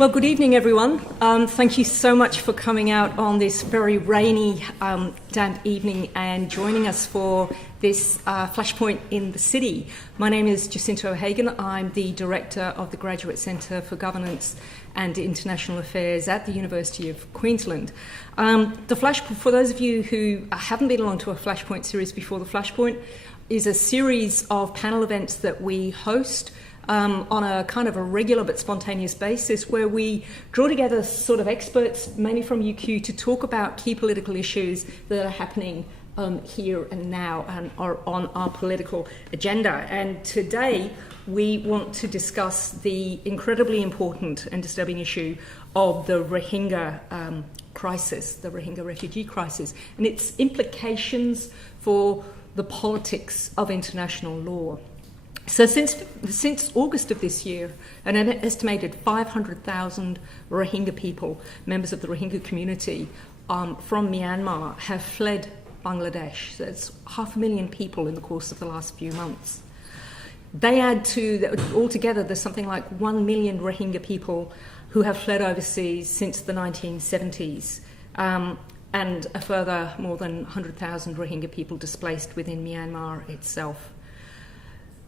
Well, good evening, everyone. Thank you so much for coming out on this very rainy, damp evening and joining us for this Flashpoint in the City. My name is Jacinta O'Hagan. I'm the Director of the Graduate Centre for Governance and International Affairs at the University of Queensland. For those of you who haven't been along to a Flashpoint series before, the Flashpoint is a series of panel events that we host on a kind of a regular but spontaneous basis, where we draw together sort of experts, mainly from UQ, to talk about key political issues that are happening here and now and are on our political agenda. And today we want to discuss the incredibly important and disturbing issue of the Rohingya crisis, the Rohingya refugee crisis, and its implications for the politics of international law. So since August of this year, an estimated 500,000 Rohingya people, members of the Rohingya community from Myanmar, have fled Bangladesh. So it's 500,000 people in the course of the last few months. They add to, altogether, there's something like 1 million Rohingya people who have fled overseas since the 1970s, and a further more than 100,000 Rohingya people displaced within Myanmar itself.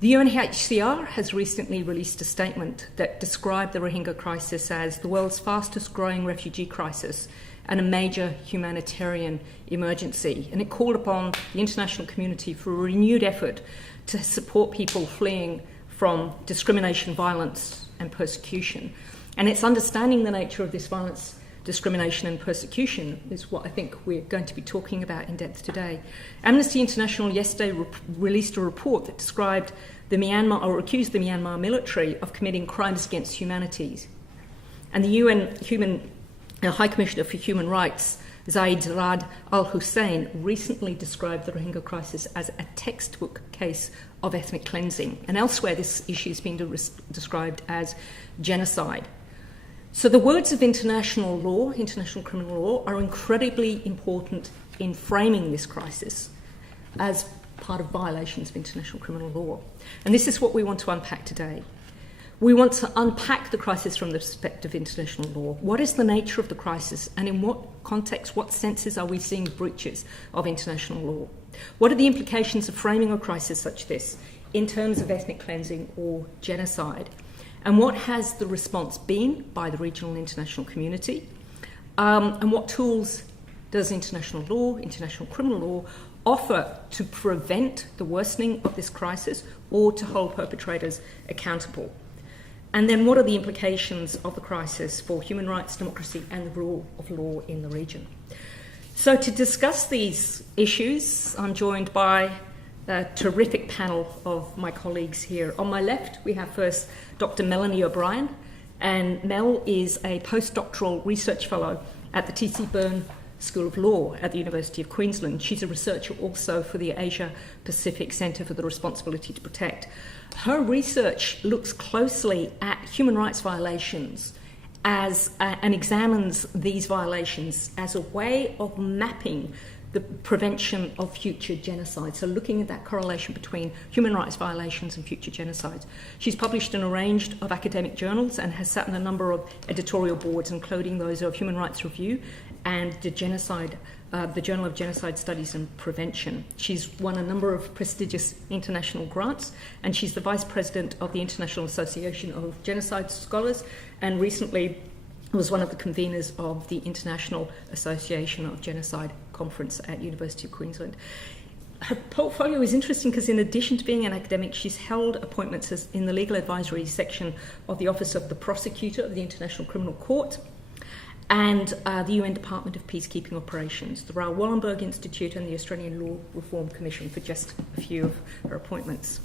The UNHCR has recently released a statement that described the Rohingya crisis as the world's fastest growing refugee crisis and a major humanitarian emergency. And it called upon the international community for a renewed effort to support people fleeing from discrimination, violence and persecution. And it's understanding the nature of this violence, discrimination and persecution is what I think we're going to be talking about in depth today. Amnesty International yesterday released a report that described accused the Myanmar military of committing crimes against humanity. And the UN High Commissioner for Human Rights, Zaid Rad Al Hussein, recently described the Rohingya crisis as a textbook case of ethnic cleansing. And elsewhere, this issue has been described as genocide. So the words of international law, international criminal law, are incredibly important in framing this crisis as part of violations of international criminal law. And this is what we want to unpack today. We want to unpack the crisis from the perspective of international law. What is the nature of the crisis, and in what context, what senses are we seeing breaches of international law? What are the implications of framing a crisis such as this in terms of ethnic cleansing or genocide? And what has the response been by the regional and international community? And what tools does international law, international criminal law, offer to prevent the worsening of this crisis or to hold perpetrators accountable? And then what are the implications of the crisis for human rights, democracy and the rule of law in the region? So to discuss these issues, I'm joined by a terrific panel of my colleagues here. On my left, we have first Dr. Melanie O'Brien, and Mel is a postdoctoral research fellow at the T.C. Byrne School of Law at the University of Queensland. She's a researcher also for the Asia Pacific Centre for the Responsibility to Protect. Her research looks closely at human rights violations and examines these violations as a way of mapping the prevention of future genocide. So looking at that correlation between human rights violations and future genocides. She's published in a range of academic journals and has sat in a number of editorial boards, including those of Human Rights Review and the Journal of Genocide Studies and Prevention. She's won a number of prestigious international grants, and she's the Vice President of the International Association of Genocide Scholars, and recently was one of the conveners of the International Association of Genocide Conference at University of Queensland. Her portfolio is interesting because in addition to being an academic, she's held appointments in the legal advisory section of the Office of the Prosecutor of the International Criminal Court and the UN Department of Peacekeeping Operations, the Raoul Wallenberg Institute and the Australian Law Reform Commission, for just a few of her appointments.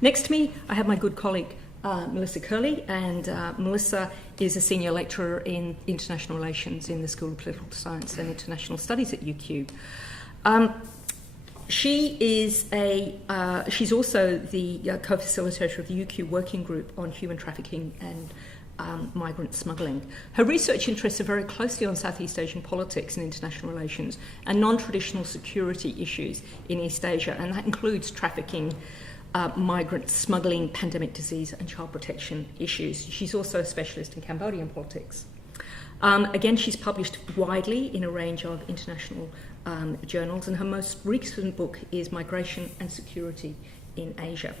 Next to me, I have my good colleague, Melissa Curley, and Melissa is a senior lecturer in international relations in the School of Political Science and International Studies at UQ. She's also the co-facilitator of the UQ Working Group on Human Trafficking and migrant smuggling. Her research interests are very closely on Southeast Asian politics and international relations and non-traditional security issues in East Asia, and that includes trafficking migrant smuggling, pandemic disease and child protection issues. She's also a specialist in Cambodian politics. Again, she's published widely in a range of international journals, and her most recent book is Migration and Security in Asia.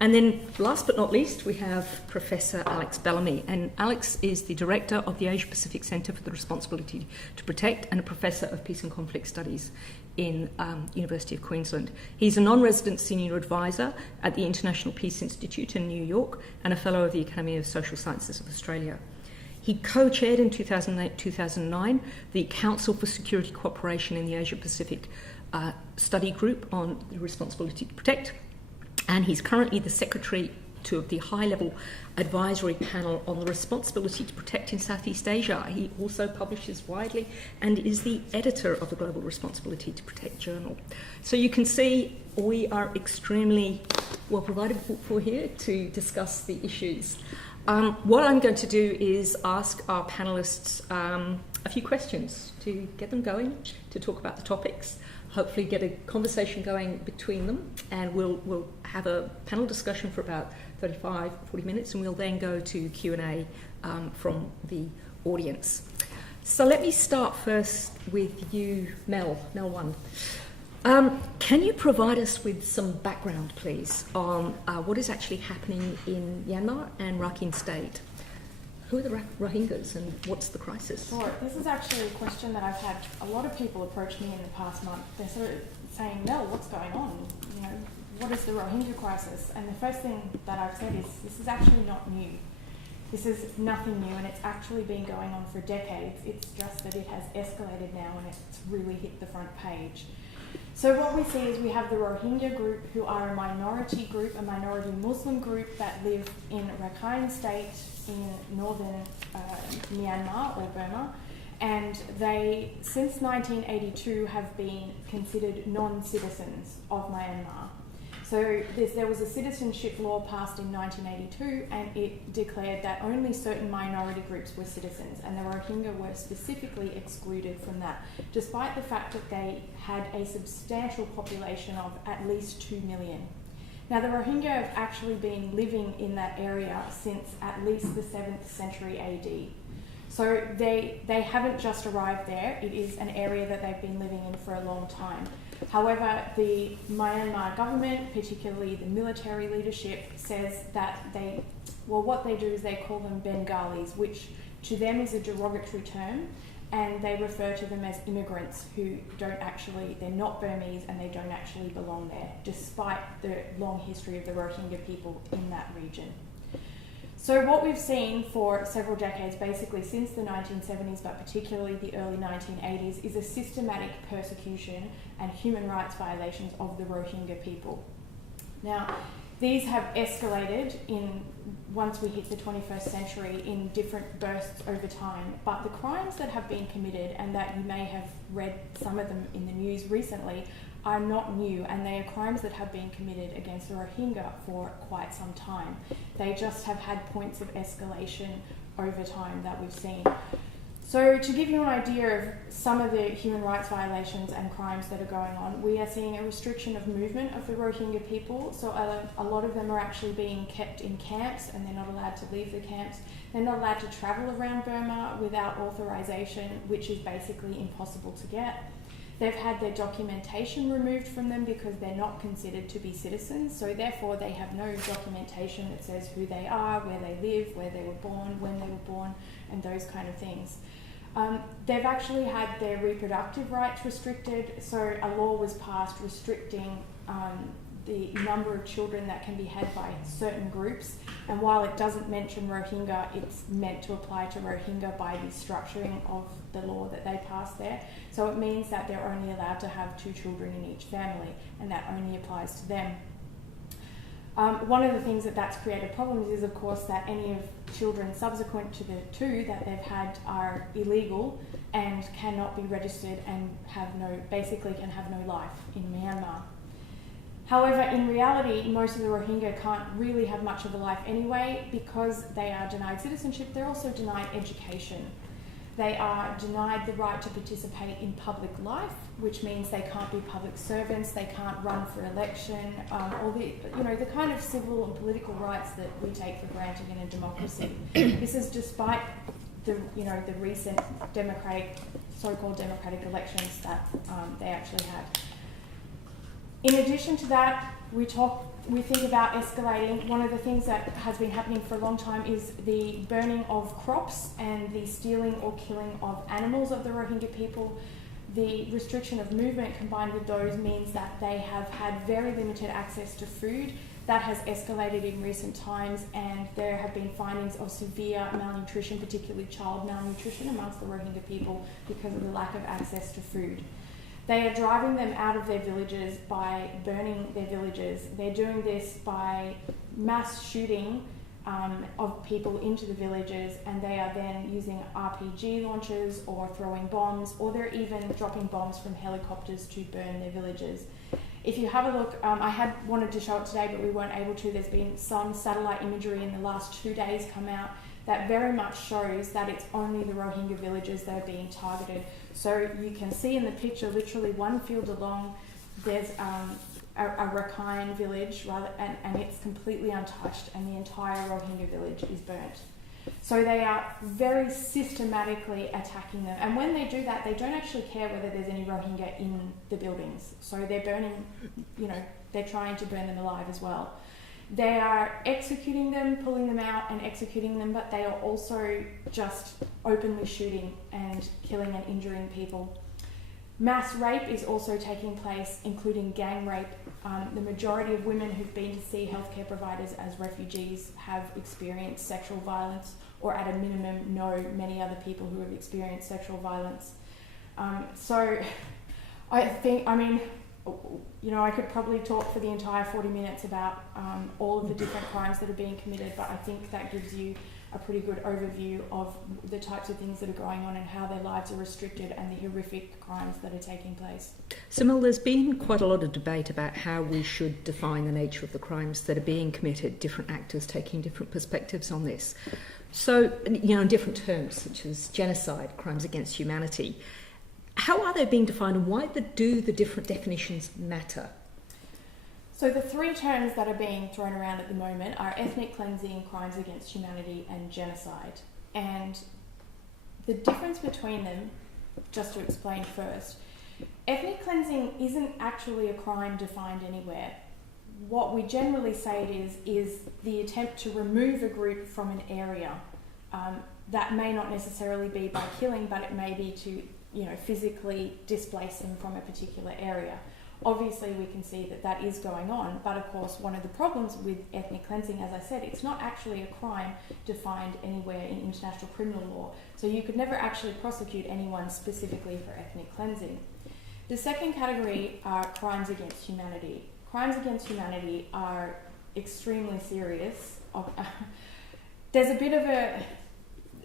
And then, last but not least, we have Professor Alex Bellamy. And Alex is the director of the Asia Pacific Centre for the Responsibility to Protect and a professor of Peace and Conflict Studies in University of Queensland. He's a non-resident senior advisor at the International Peace Institute in New York and a fellow of the Academy of Social Sciences of Australia. He co-chaired in 2008-2009 the Council for Security Cooperation in the Asia Pacific study group on the responsibility to protect, and he's currently the secretary to the high-level advisory panel on the responsibility to protect in Southeast Asia. He also publishes widely and is the editor of the Global Responsibility to Protect journal. So you can see we are extremely well provided for here to discuss the issues. What I'm going to do is ask our panellists a few questions to get them going, to talk about the topics, hopefully get a conversation going between them, and we'll have a panel discussion for about 35, 40 minutes, and we'll then go to Q&A from the audience. So let me start first with you, Mel 1. Can you provide us with some background, please, on what is actually happening in Myanmar and Rakhine State? Who are the Rohingyas and what's the crisis? Sure. This is actually a question that I've had a lot of people approach me in the past month. They're sort of saying, Mel, what's going on? You know, what is the Rohingya crisis? And the first thing that I've said is this is actually not new. This is nothing new, and it's actually been going on for decades. It's just that it has escalated now and it's really hit the front page. So what we see is we have the Rohingya group, who are a minority group, a minority Muslim group that live in Rakhine State in northern Myanmar or Burma, and they, since 1982, have been considered non-citizens of Myanmar. So there was a citizenship law passed in 1982, and it declared that only certain minority groups were citizens, and the Rohingya were specifically excluded from that, despite the fact that they had a substantial population of at least 2 million. Now, the Rohingya have actually been living in that area since at least the 7th century AD. So they haven't just arrived there. It is an area that they've been living in for a long time. However, the Myanmar government, particularly the military leadership, says that what they do is they call them Bengalis, which to them is a derogatory term, and they refer to them as immigrants who they're not Burmese and they don't actually belong there, despite the long history of the Rohingya people in that region. So what we've seen for several decades, basically since the 1970s, but particularly the early 1980s, is a systematic persecution and human rights violations of the Rohingya people. Now, these have escalated once we hit the 21st century in different bursts over time, but the crimes that have been committed, and that you may have read some of them in the news recently, are not new, and they are crimes that have been committed against the Rohingya for quite some time. They just have had points of escalation over time that we've seen. So to give you an idea of some of the human rights violations and crimes that are going on, we are seeing a restriction of movement of the Rohingya people. So a lot of them are actually being kept in camps, and they're not allowed to leave the camps. They're not allowed to travel around Burma without authorization, which is basically impossible to get. They've had their documentation removed from them because they're not considered to be citizens, so therefore they have no documentation that says who they are, where they live, where they were born, when they were born, and those kind of things. They've actually had their reproductive rights restricted, so a law was passed restricting the number of children that can be had by certain groups, and while it doesn't mention Rohingya, it's meant to apply to Rohingya by the structuring of the law that they passed there. So it means that they're only allowed to have 2 children in each family, and that only applies to them. One of the things that's created problems is, of course, that any of children subsequent to the 2 that they've had are illegal and cannot be registered and basically can have no life in Myanmar. However, in reality, most of the Rohingya can't really have much of a life anyway. Because they are denied citizenship, they're also denied education. They are denied the right to participate in public life, which means they can't be public servants, they can't run for election, all the the kind of civil and political rights that we take for granted in a democracy. This is despite the recent so-called democratic elections that they actually had. In addition to that, we think about escalating. One of the things that has been happening for a long time is the burning of crops and the stealing or killing of animals of the Rohingya people. The restriction of movement combined with those means that they have had very limited access to food. That has escalated in recent times, and there have been findings of severe malnutrition, particularly child malnutrition amongst the Rohingya people because of the lack of access to food. They are driving them out of their villages by burning their villages. They're doing this by mass shooting of people into the villages, and they are then using RPG launchers or throwing bombs, or they're even dropping bombs from helicopters to burn their villages. If you have a look, I had wanted to show it today, but we weren't able to. There's been some satellite imagery in the last 2 days come out that very much shows that it's only the Rohingya villages that are being targeted. So you can see in the picture, literally one field along, there's a Rakhine village, and it's completely untouched, and the entire Rohingya village is burnt. So they are very systematically attacking them. And when they do that, they don't actually care whether there's any Rohingya in the buildings. So they're burning, they're trying to burn them alive as well. They are executing them, pulling them out and executing them, but they are also just openly shooting and killing and injuring people. Mass rape is also taking place, including gang rape. The majority of women who've been to see healthcare providers as refugees have experienced sexual violence, or at a minimum know many other people who have experienced sexual violence. So I think, I could probably talk for the entire 40 minutes about all of the different crimes that are being committed, but I think that gives you a pretty good overview of the types of things that are going on and how their lives are restricted and the horrific crimes that are taking place. So, Mel, there's been quite a lot of debate about how we should define the nature of the crimes that are being committed, different actors taking different perspectives on this. So, in different terms, such as genocide, crimes against humanity, how are they being defined, and why do the different definitions matter? So the three terms that are being thrown around at the moment are ethnic cleansing, crimes against humanity, and genocide. And the difference between them, just to explain first, ethnic cleansing isn't actually a crime defined anywhere. What we generally say it is the attempt to remove a group from an area. That may not necessarily be by killing, but it may be to physically displace them from a particular area. Obviously, we can see that is going on, but of course, one of the problems with ethnic cleansing, as I said, it's not actually a crime defined anywhere in international criminal law, so you could never actually prosecute anyone specifically for ethnic cleansing. The second category are crimes against humanity. Crimes against humanity are extremely serious.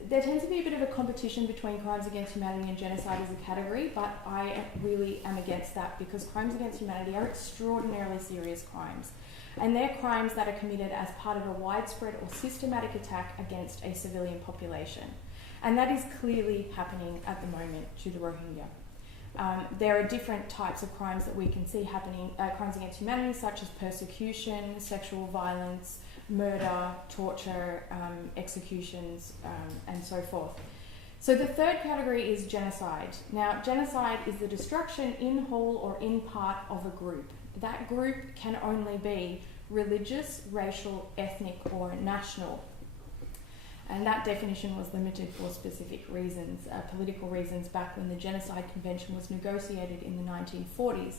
There tends to be a bit of a competition between crimes against humanity and genocide as a category, but I really am against that because crimes against humanity are extraordinarily serious crimes. And they're crimes that are committed as part of a widespread or systematic attack against a civilian population. And that is clearly happening at the moment to the Rohingya. There are different types of crimes that we can see happening, crimes against humanity, such as persecution, sexual violence, murder, torture, executions, and so forth. So the third category is genocide. Now, genocide is the destruction in whole or in part of a group. That group can only be religious, racial, ethnic, or national. And that definition was limited for specific reasons, political reasons, back when the Genocide Convention was negotiated in the 1940s.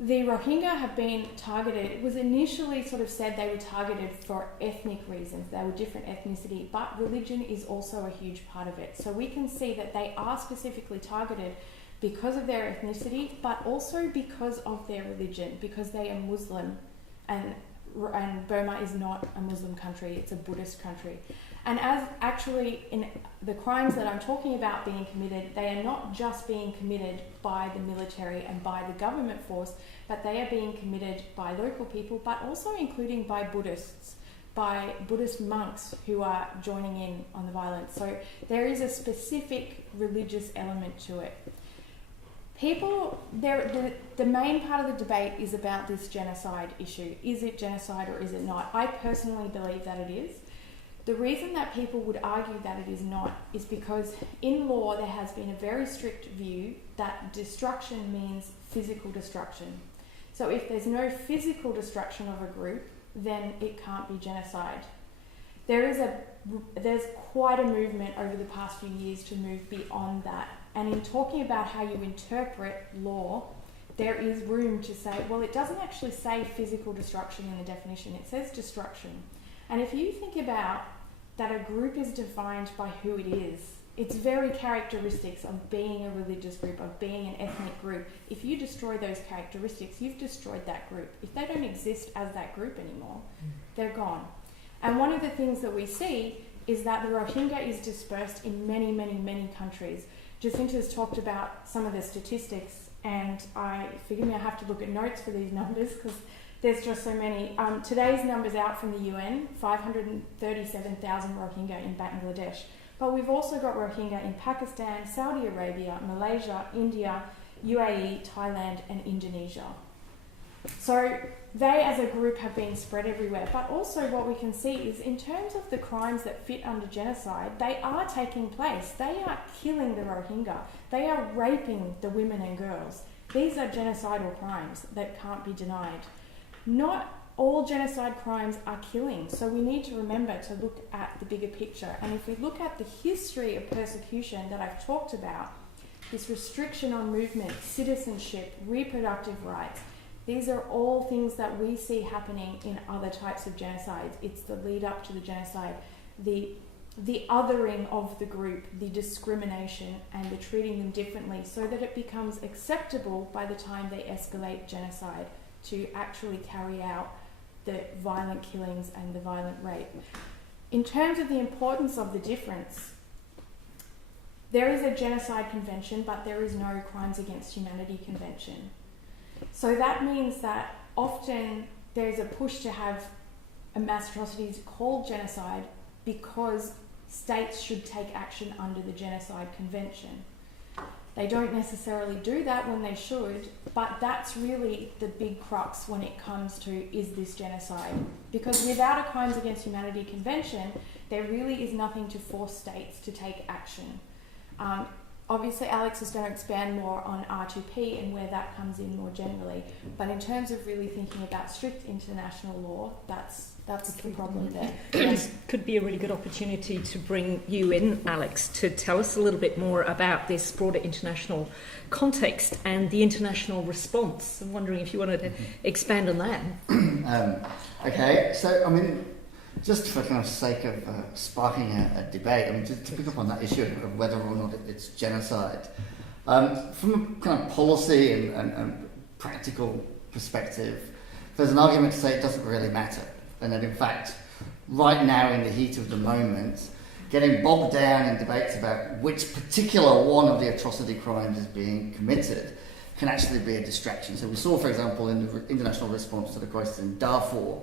The Rohingya have been targeted. It was initially sort of said they were targeted for ethnic reasons. They were different ethnicity, but religion is also a huge part of it. So we can see that they are specifically targeted because of their ethnicity, but also because of their religion, because they are Muslim, and Burma is not a Muslim country, it's a Buddhist country. And as actually in the crimes that I'm talking about being committed, they are not just being committed by the military and by the government force, but they are being committed by local people, but also including by Buddhists, by Buddhist monks who are joining in on the violence. So there is a specific religious element to it. The main part of the debate is about this genocide issue. Is it genocide or is it not? I personally believe that it is. The reason that people would argue that it is not is because in law there has been a very strict view that destruction means physical destruction. So if there's no physical destruction of a group, then it can't be genocide. There's quite a movement over the past few years to move beyond that. And in talking about how you interpret law, there is room to say, well, it doesn't actually say physical destruction in the definition, it says destruction. And if you think about that a group is defined by who it is, its very characteristics of being a religious group, of being an ethnic group, if you destroy those characteristics, you've destroyed that group. If they don't exist as that group anymore, they're gone. And one of the things that we see is that the Rohingya is dispersed in many, many, many countries. Jacinta's talked about some of the statistics, and forgive me, I have to look at notes for these numbers because there's just so many. Today's numbers out from the UN, 537,000 Rohingya in Bangladesh. But we've also got Rohingya in Pakistan, Saudi Arabia, Malaysia, India, UAE, Thailand and Indonesia. So they as a group have been spread everywhere. But also what we can see is in terms of the crimes that fit under genocide, they are taking place. They are killing the Rohingya. They are raping the women and girls. These are genocidal crimes that can't be denied. Not all genocide crimes are killing, so we need to remember to look at the bigger picture. And if we look at the history of persecution that I've talked about, this restriction on movement, citizenship, reproductive rights, these are all things that we see happening in other types of genocides. It's the lead up to the genocide, the othering of the group, the discrimination and the treating them differently so that it becomes acceptable by the time they escalate genocide to actually carry out the violent killings and the violent rape. In terms of the importance of the difference, there is a genocide convention, but there is no crimes against humanity convention. So that means that often there's a push to have a mass atrocities called genocide because states should take action under the genocide convention. They don't necessarily do that when they should, but that's really the big crux when it comes to, is this genocide? Because without a Crimes Against Humanity Convention, there really is nothing to force states to take action. Obviously, Alex is going to expand more on R2P and where that comes in more generally, but in terms of really thinking about strict international law, that's the problem there. This could be a really good opportunity to bring you in, Alex, to tell us a little bit more about this broader international context and the international response. I'm wondering if you wanted to expand on that. Okay, so I mean, just for kind of sake of sparking a debate, I mean, to pick up on that issue of whether or not it's genocide, from a kind of policy and practical perspective, there's an argument to say it doesn't really matter. And that in fact, right now in the heat of the moment, getting bogged down in debates about which particular one of the atrocity crimes is being committed can actually be a distraction. So we saw, for example, in the international response to the crisis in Darfur,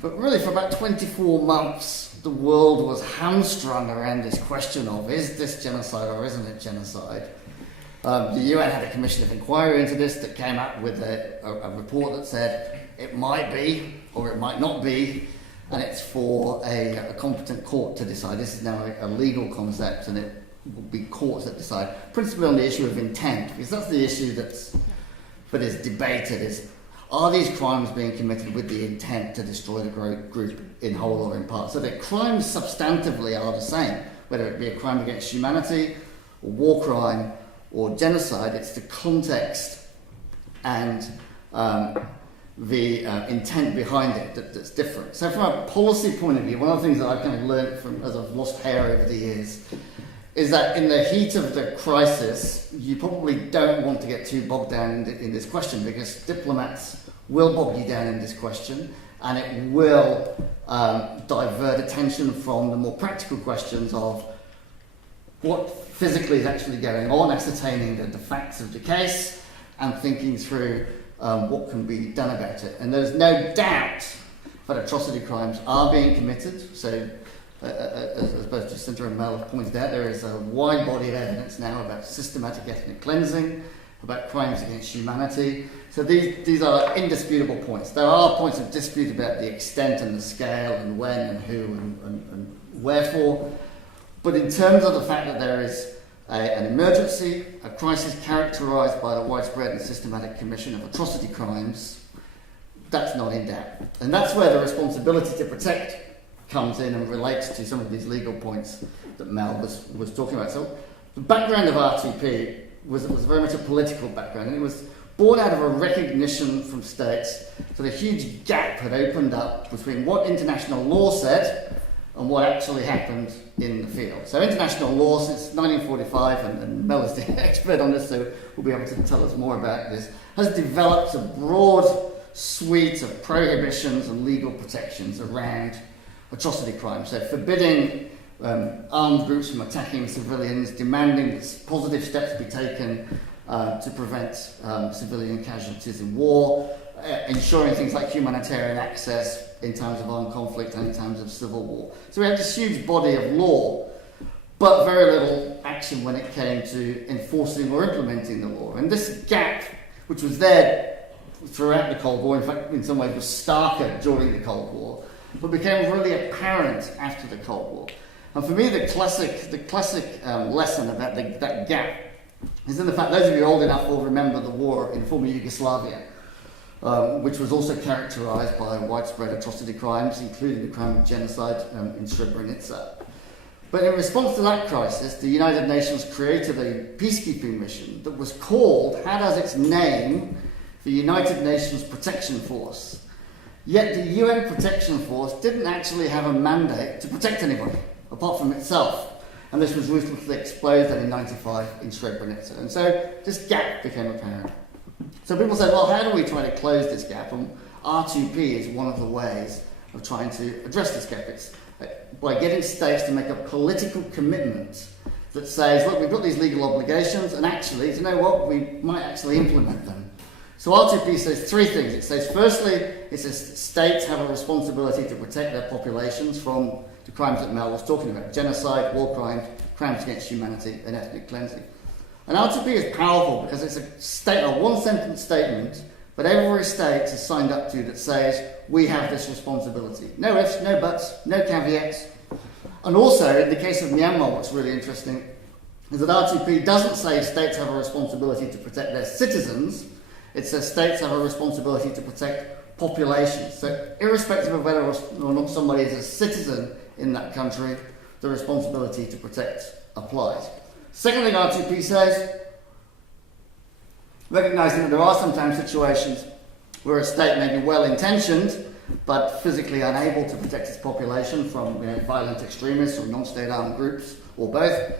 but really for about 24 months, the world was hamstrung around this question of, is this genocide or isn't it genocide? The UN had a commission of inquiry into this that came up with a report that said it might be or it might not be, and it's for a competent court to decide. This is now a legal concept, and it will be courts that decide, principally on the issue of intent, because that's the issue that is debated, is are these crimes being committed with the intent to destroy the group in whole or in part? So the crimes substantively are the same, whether it be a crime against humanity, or war crime, or genocide. It's the context and the intent behind it that's different. So from a policy point of view, one of the things that I've kind of learned from as I've lost hair over the years is that in the heat of the crisis, you probably don't want to get too bogged down in this question, because diplomats will bog you down in this question, and it will divert attention from the more practical questions of what physically is actually going on, ascertaining the facts of the case, and thinking through what can be done about it. And there's no doubt but atrocity crimes are being committed. So, as both Jacinta and Mel have pointed out, there is a wide body of evidence now about systematic ethnic cleansing, about crimes against humanity. So these are indisputable points. There are points of dispute about the extent and the scale and when and who and wherefore. But in terms of the fact that there is an emergency, a crisis characterised by the widespread and systematic commission of atrocity crimes, that's not in doubt. And that's where the responsibility to protect comes in and relates to some of these legal points that Mel was talking about. So the background of R2P was very much a political background, and it was born out of a recognition from states that a huge gap had opened up between what international law said and what actually happened in the field. So international law since 1945, and Mel is the expert on this, so will be able to tell us more about this, has developed a broad suite of prohibitions and legal protections around atrocity crimes. So forbidding armed groups from attacking civilians, demanding that positive steps be taken to prevent civilian casualties in war, ensuring things like humanitarian access in times of armed conflict and in times of civil war. So we have this huge body of law, but very little action when it came to enforcing or implementing the law. And this gap, which was there throughout the Cold War, in fact, in some ways was starker during the Cold War, but became really apparent after the Cold War. And for me, the classic lesson about that gap is in the fact, those of you old enough will remember the war in former Yugoslavia, which was also characterised by widespread atrocity crimes, including the crime of genocide in Srebrenica. But in response to that crisis, the United Nations created a peacekeeping mission that was called, had as its name, the United Nations Protection Force. Yet the UN Protection Force didn't actually have a mandate to protect anybody, apart from itself. And this was ruthlessly exposed in 1995 in Srebrenica. And so this gap became apparent. So people said, well, how do we try to close this gap? And R2P is one of the ways of trying to address this gap. It's by getting states to make a political commitment that says, look, we've got these legal obligations, and actually, you know what, we might actually implement them. So R2P says three things. It says, firstly, it says states have a responsibility to protect their populations from the crimes that Mel was talking about: genocide, war crimes, crimes against humanity, and ethnic cleansing. And R2P is powerful because it's a one-sentence statement, but every state is signed up to that says, we have this responsibility. No ifs, no buts, no caveats. And also, in the case of Myanmar, what's really interesting is that R2P doesn't say states have a responsibility to protect their citizens. It says states have a responsibility to protect populations. So irrespective of whether or not somebody is a citizen in that country, the responsibility to protect applies. Second thing R2P says, recognising that there are sometimes situations where a state may be well-intentioned but physically unable to protect its population from violent extremists or non-state armed groups, or both,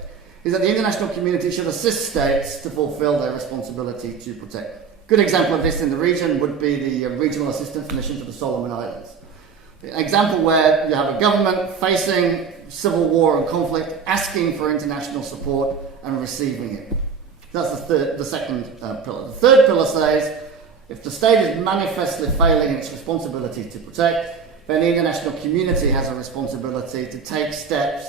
is that the international community should assist states to fulfil their responsibility to protect. Good example of this in the region would be the Regional Assistance Mission to the Solomon Islands. An example where you have a government facing civil war and conflict, asking for international support and receiving it. That's the second pillar. The third pillar says, if the state is manifestly failing its responsibility to protect, then the international community has a responsibility to take steps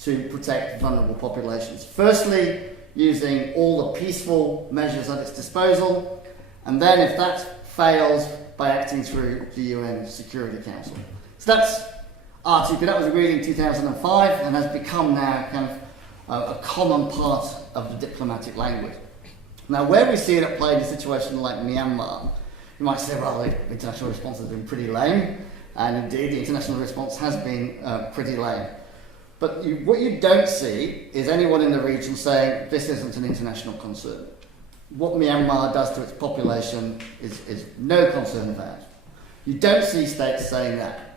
to protect vulnerable populations. Firstly, using all the peaceful measures at its disposal, and then if that fails, by acting through the UN Security Council. So that's R2P. That was agreed in 2005 and has become now kind of a common part of the diplomatic language. Now, where we see it at play in a situation like Myanmar, you might say, well, the international response has been pretty lame, and indeed the international response has been pretty lame. But what you don't see is anyone in the region saying this isn't an international concern. What Myanmar does to its population is no concern about. You don't see states saying that.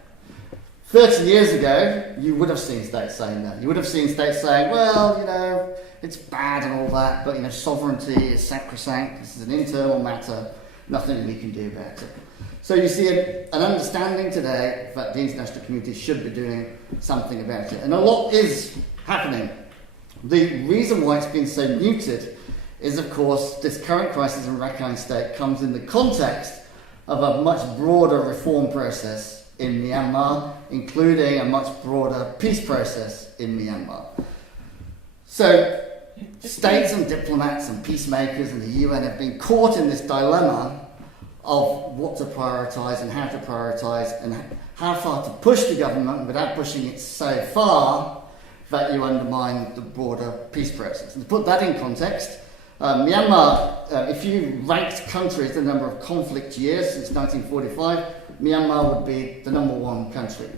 30 years ago, you would have seen states saying that. You would have seen states saying, well, it's bad and all that, but, sovereignty is sacrosanct. This is an internal matter. Nothing we can do about it. So you see an understanding today that the international community should be doing something about it. And a lot is happening. The reason why it's been so muted is, of course, this current crisis in Rakhine State comes in the context of a much broader reform process in Myanmar, including a much broader peace process in Myanmar. So states and diplomats and peacemakers and the UN have been caught in this dilemma of what to prioritise and how to prioritise and how far to push the government without pushing it so far that you undermine the broader peace process. And to put that in context, Myanmar, if you ranked countries the number of conflict years since 1945, Myanmar would be the number one country.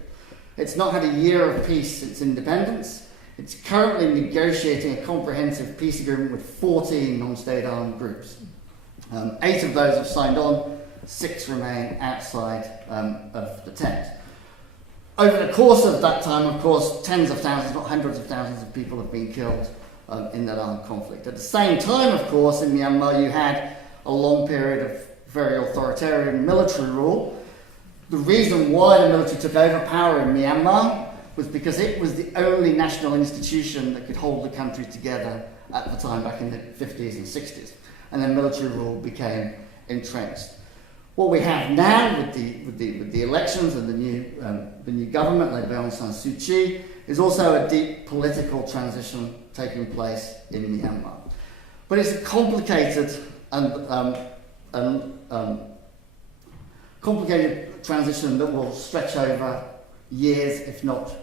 It's not had a year of peace since independence. It's currently negotiating a comprehensive peace agreement with 14 non-state armed groups. 8 of those have signed on, 6 remain outside of the tent. Over the course of that time, of course, tens of thousands, not hundreds of thousands of people have been killed in that armed conflict. At the same time, of course, in Myanmar, you had a long period of very authoritarian military rule. The reason why the military took over power in Myanmar was because it was the only national institution that could hold the country together at the time, back in the 50s and 60s. And then military rule became entrenched. What we have now with the elections and the new government led by Aung San Suu Kyi is also a deep political transition taking place in Myanmar. But it's a complicated complicated transition that will stretch over years, if not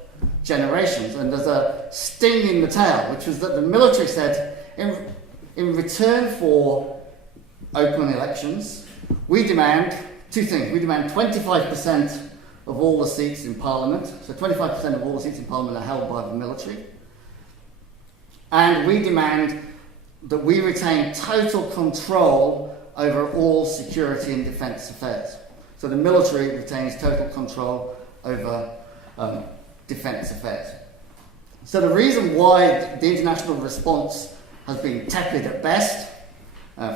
generations. And there's a sting in the tail, which was that the military said, in return for open elections, we demand 2 things. We demand 25% of all the seats in Parliament. So 25% of all the seats in Parliament are held by the military. And we demand that we retain total control over all security and defence affairs. So the military retains total control over defence affairs. So the reason why the international response has been tepid at best,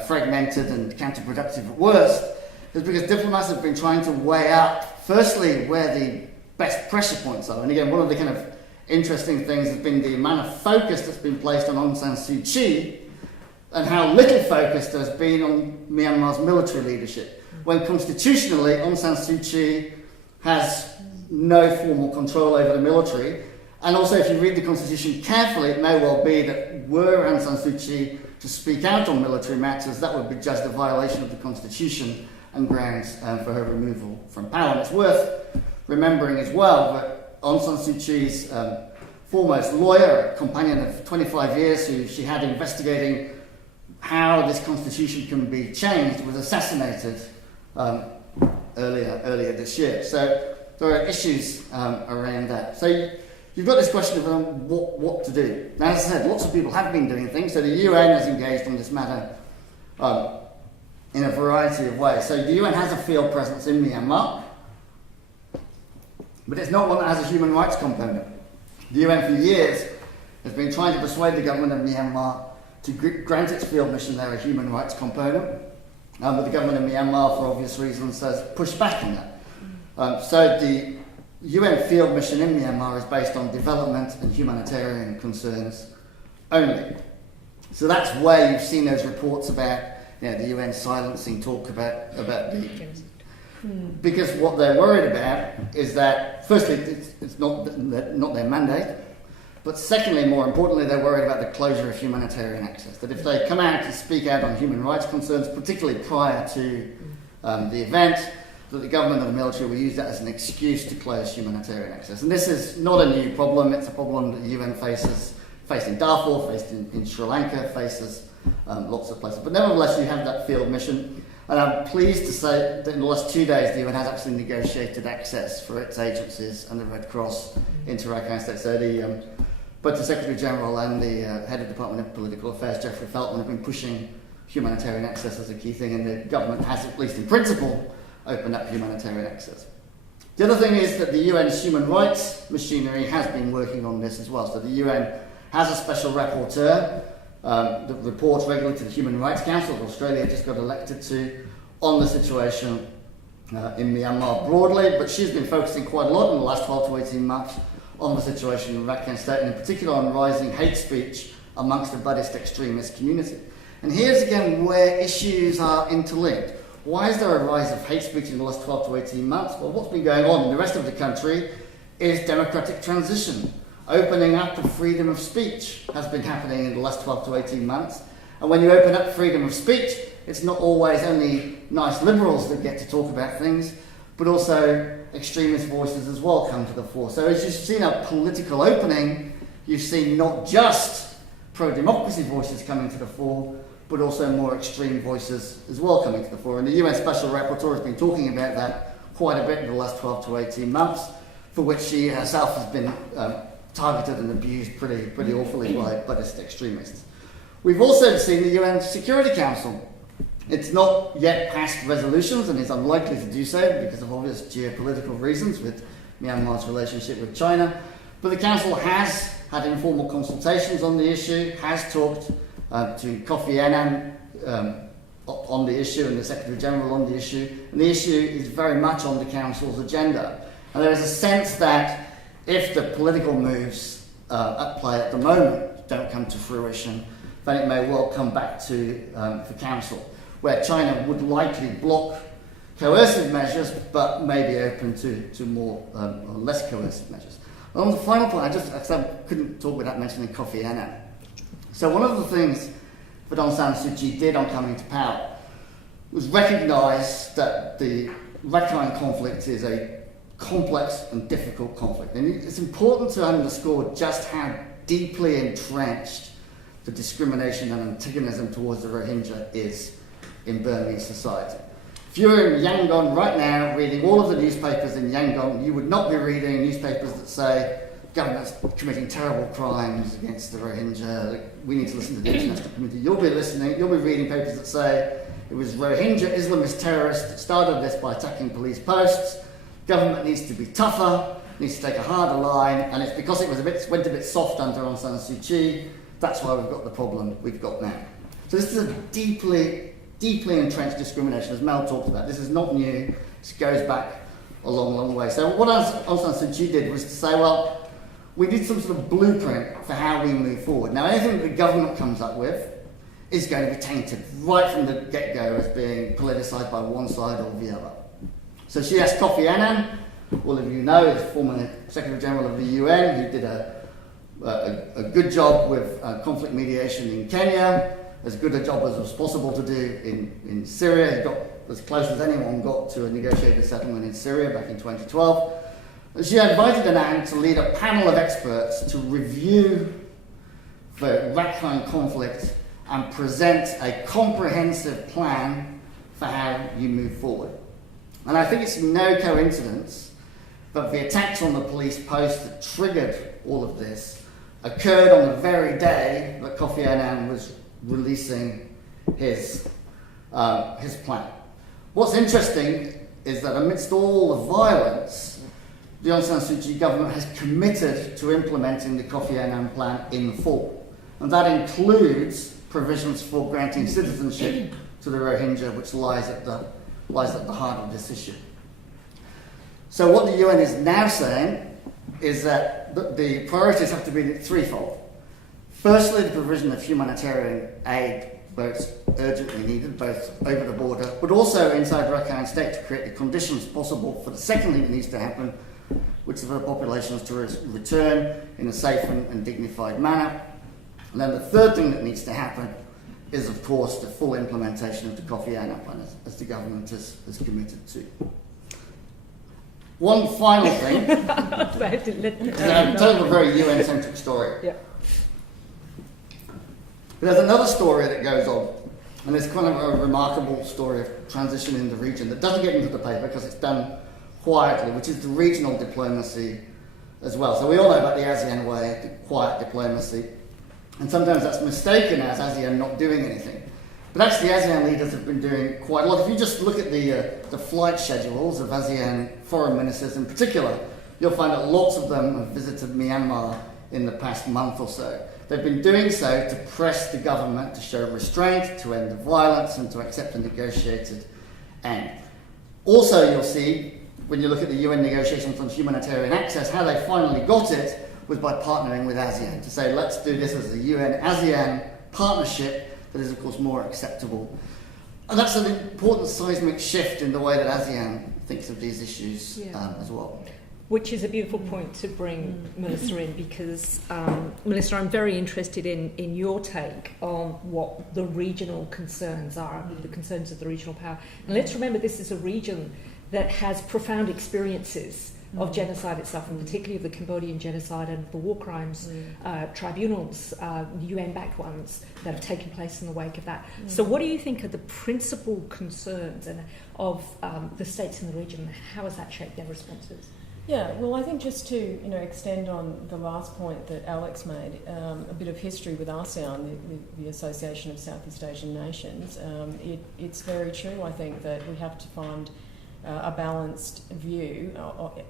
fragmented and counterproductive at worst, is because diplomats have been trying to weigh up, firstly, where the best pressure points are. And again, one of the kind of interesting things has been the amount of focus that's been placed on Aung San Suu Kyi and how little focus there's been on Myanmar's military leadership. When constitutionally, Aung San Suu Kyi has no formal control over the military. And also, if you read the constitution carefully, it may well be that were Aung San Suu Kyi to speak out on military matters, that would be judged a violation of the constitution and grounds for her removal from power. And it's worth remembering as well that Aung San Suu Kyi's foremost lawyer, a companion of 25 years who she had investigating how this constitution can be changed, was assassinated earlier this year. So there are issues around that. So you've got this question of what to do. Now, as I said, lots of people have been doing things. So the UN has engaged on this matter in a variety of ways. So the UN has a field presence in Myanmar, but it's not one that has a human rights component. The UN for years has been trying to persuade the government of Myanmar to grant its field mission there a human rights component, but the government of Myanmar, for obvious reasons, has pushed back on that. So the UN field mission in Myanmar is based on development and humanitarian concerns only. So that's where you've seen those reports about the UN silencing talk about the... Because what they're worried about is that, firstly, it's not their mandate, but secondly, more importantly, they're worried about the closure of humanitarian access. That if they come out to speak out on human rights concerns, particularly prior to the event, that the government and the military will use that as an excuse to close humanitarian access. And this is not a new problem. It's a problem that the UN faced in Darfur, faced in Sri Lanka, faces lots of places. But nevertheless, you have that field mission. And I'm pleased to say that in the last 2 days, the UN has actually negotiated access for its agencies and the Red Cross into Rakhine State. So both the Secretary General and the Head of Department of Political Affairs, Jeffrey Feltman, have been pushing humanitarian access as a key thing, and the government has, at least in principle, opened up humanitarian access. The other thing is that the UN's human rights machinery has been working on this as well. So the UN has a special rapporteur that reports regularly to the Human Rights Council that Australia just got elected to on the situation in Myanmar broadly, but she's been focusing quite a lot in the last 12 to 18 months on the situation in Rakhine State, and in particular on rising hate speech amongst the Buddhist extremist community. And here's again where issues are interlinked. why is there a rise of hate speech in the last 12 to 18 months? Well, what's been going on in the rest of the country is democratic transition. Opening up to freedom of speech has been happening in the last 12 to 18 months. And when you open up freedom of speech, it's not always only nice liberals that get to talk about things, but also extremist voices as well come to the fore. So as you've seen a political opening, you've seen not just pro-democracy voices coming to the fore, but also more extreme voices as well coming to the fore. And the UN Special Rapporteur has been talking about that quite a bit in the last 12 to 18 months, for which she herself has been targeted and abused pretty awfully by this extremists. We've also seen the UN Security Council. It's not yet passed resolutions and is unlikely to do so because of obvious geopolitical reasons with Myanmar's relationship with China. But the Council has had informal consultations on the issue, has talked to Kofi Annan on the issue and the Secretary General on the issue, and the issue is very much on the Council's agenda. And there is a sense that if the political moves at play at the moment don't come to fruition, then it may well come back to the Council, where China would likely block coercive measures, but may be open to more or less coercive measures. And on the final point, I couldn't talk without mentioning Kofi Annan. So one of the things that Aung San Suu Kyi did on coming to power was recognise that the Rakhine conflict is a complex and difficult conflict. And it's important to underscore just how deeply entrenched the discrimination and antagonism towards the Rohingya is in Burmese society. If you're in Yangon right now reading all of the newspapers in Yangon, you would not be reading newspapers that say government's committing terrible crimes against the Rohingya, we need to listen to the international community. You'll be reading papers that say it was Rohingya Islamist terrorists that started this by attacking police posts. Government needs to be tougher, needs to take a harder line, and it's because it went a bit soft under Aung San Suu Kyi, that's why we've got the problem we've got now. So this is a deeply entrenched discrimination, as Mel talked about. This is not new, this goes back a long, long way. So what Aung San Suu Kyi did was to say, well, we need some sort of blueprint for how we move forward. Now, anything that the government comes up with is going to be tainted right from the get-go as being politicised by one side or the other. So she asked Kofi Annan, all of you know, is former Secretary General of the UN, who did a good job with conflict mediation in Kenya, as good a job as was possible to do in Syria. He got as close as anyone got to a negotiated settlement in Syria back in 2012. And she invited Annan to lead a panel of experts to review the Rakhine conflict and present a comprehensive plan for how you move forward. And I think it's no coincidence that the attacks on the police post that triggered all of this occurred on the very day that Kofi Annan was releasing his plan. What's interesting is that amidst all the violence, the Aung San Suu Kyi government has committed to implementing the Kofi Annan plan in full. And that includes provisions for granting citizenship to the Rohingya, which lies at the heart of this issue. So what the UN is now saying is that the priorities have to be threefold. Firstly, the provision of humanitarian aid, both urgently needed, both over the border, but also inside Rakhine State to create the conditions possible for the second thing that needs to happen, which is for the populations to return in a safe and dignified manner. And then the third thing that needs to happen is, of course, the full implementation of the Kofi Annan plan, as the government has committed to. One final thing. I'm telling a very UN-centric story. Yeah. There's another story that goes on, and it's kind of a remarkable story of transition in the region that doesn't get into the paper because it's done quietly, which is the regional diplomacy as well. So we all know about the ASEAN way, the quiet diplomacy, and sometimes that's mistaken as ASEAN not doing anything. But actually ASEAN leaders have been doing quite a lot. If you just look at the flight schedules of ASEAN foreign ministers in particular, you'll find that lots of them have visited Myanmar in the past month or so. They've been doing so to press the government to show restraint, to end the violence, and to accept a negotiated end. Also, you'll see, when you look at the UN negotiations on humanitarian access, how they finally got it was by partnering with ASEAN, to say, let's do this as a UN-ASEAN partnership that is, of course, more acceptable And that's an important seismic shift in the way that ASEAN thinks of these issues as well. Which is a beautiful point to bring Melissa in, because, Melissa, I'm very interested in your take on what the regional concerns are, the concerns of the regional power. And let's remember, this is a region that has profound experiences of genocide itself, and particularly of the Cambodian genocide and the war crimes tribunals, UN-backed ones, that have taken place in the wake of that. So what do you think are the principal concerns of the states in the region, and how has that shaped their responses? Yeah, well, I think just to extend on the last point that Alex made, a bit of history with ASEAN, the Association of Southeast Asian Nations. It's very true, I think, that we have to find a balanced view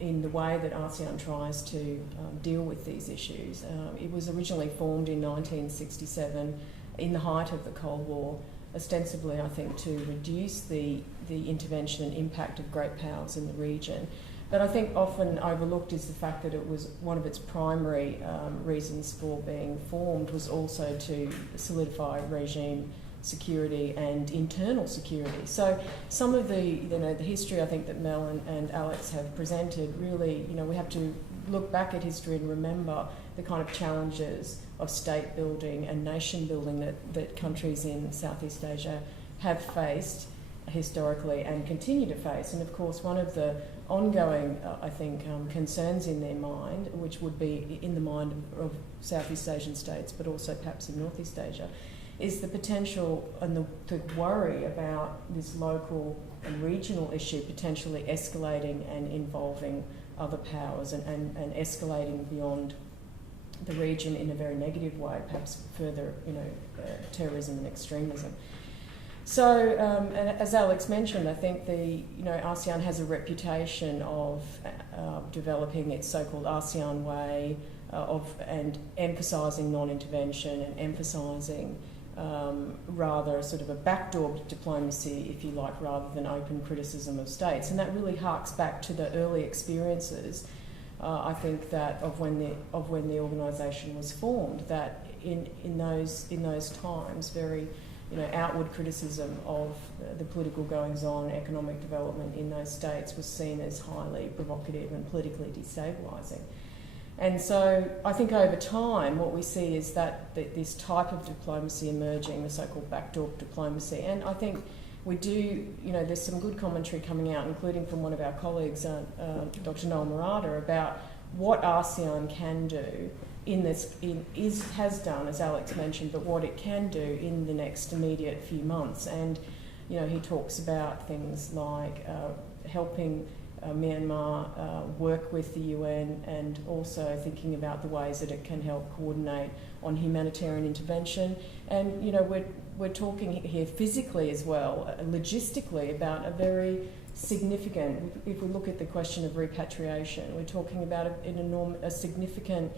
in the way that ASEAN tries to deal with these issues. It was originally formed in 1967 in the height of the Cold War, ostensibly, I think, to reduce the intervention and impact of great powers in the region. But I think often overlooked is the fact that it was one of its primary reasons for being formed was also to solidify regime security and internal security. So some of the history I think that Mel and Alex have presented really, we have to look back at history and remember the kind of challenges of state building and nation building that countries in Southeast Asia have faced historically and continue to face. And of course, one of the ongoing, I think, concerns in their mind, which would be in the mind of Southeast Asian states, but also perhaps in Northeast Asia, is the potential and the worry about this local and regional issue potentially escalating and involving other powers and escalating beyond the region in a very negative way, perhaps further, terrorism and extremism. So, as Alex mentioned, I think ASEAN has a reputation of developing its so-called ASEAN way and emphasising non-intervention and emphasising rather sort of a backdoor diplomacy, if you like, rather than open criticism of states. And that really harks back to the early experiences, I think, that of when the organisation was formed. That in those times, very outward criticism of the political goings-on, economic development in those states was seen as highly provocative and politically destabilising. And so I think over time what we see is that this type of diplomacy emerging, the so-called backdoor diplomacy, and I think we do, there's some good commentary coming out, including from one of our colleagues, Dr. Noel Murata, about what ASEAN can do has done, as Alex mentioned, but what it can do in the next immediate few months. And, he talks about things like helping Myanmar work with the UN, and also thinking about the ways that it can help coordinate on humanitarian intervention. And, we're talking here physically as well, logistically, about a very significant, if we look at the question of repatriation, we're talking about a significant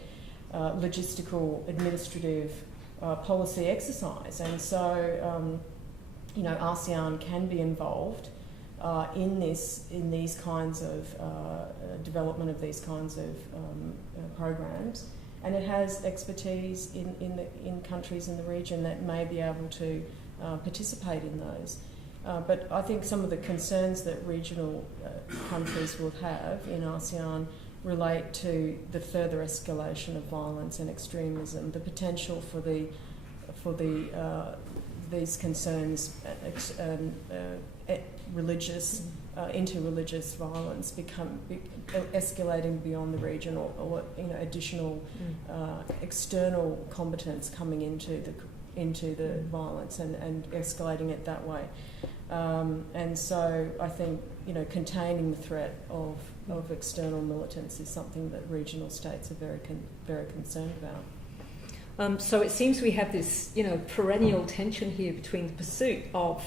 logistical, administrative policy exercise. And so, ASEAN can be involved in these kinds of development of these kinds of programs, and it has expertise in countries in the region that may be able to participate in those. But I think some of the concerns that regional countries will have in ASEAN relate to the further escalation of violence and extremism, the potential for these concerns, religious, interreligious violence escalating beyond the region, or additional external combatants coming into the violence and escalating it that way. And so I think containing the threat of external militants is something that regional states are very concerned about. So it seems we have this, perennial tension here between the pursuit of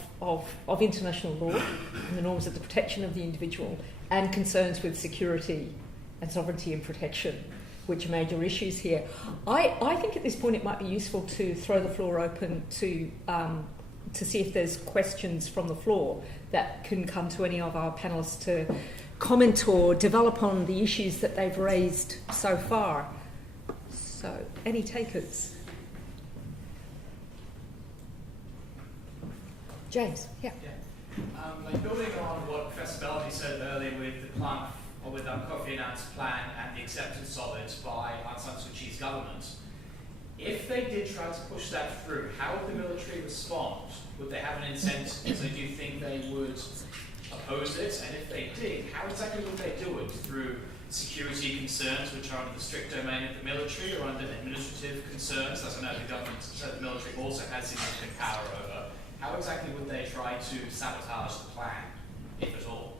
international law and the norms of the protection of the individual, and concerns with security and sovereignty and protection, which are major issues here. I think at this point it might be useful to throw the floor open to see if there's questions from the floor that can come to any of our panellists to comment or develop on the issues that they've raised so far. So, any takers? James, yeah. Building on what Professor Belty said earlier with the plan, or with Kofi Annan's plan and the acceptance of it by Aung San Suu Kyi's government, if they did try to push that through, how would the military respond? Would they have an incentive? So do you think they would oppose it? And if they did, how exactly would they do it? Through security concerns, which are under the strict domain of the military, or under administrative concerns, as I know the government, the military also has significant power over? How exactly would they try to sabotage the plan, if at all?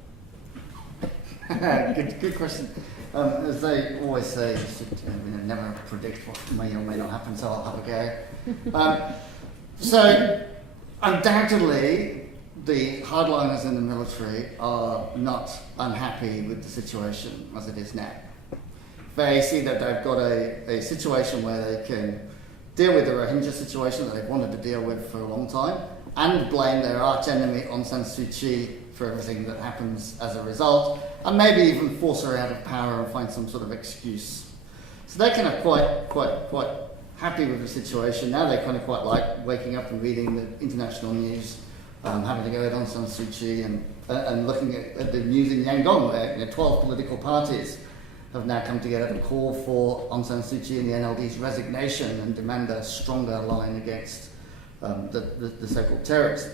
Good question. As they always say, you should never predict what may or may not happen, so I'll have a go. So, undoubtedly, the hardliners in the military are not unhappy with the situation as it is now. They see that they've got a situation where they can deal with the Rohingya situation that they've wanted to deal with for a long time, and blame their arch-enemy Aung San Suu Kyi for everything that happens as a result, and maybe even force her out of power and find some sort of excuse. So they're kind of quite happy with the situation. Now they kind of quite like waking up and reading the international news, having to go at Aung San Suu Kyi and looking at the news in Yangon, where 12 political parties have now come together to call for Aung San Suu Kyi and the NLD's resignation and demand a stronger line against the so-called terrorists.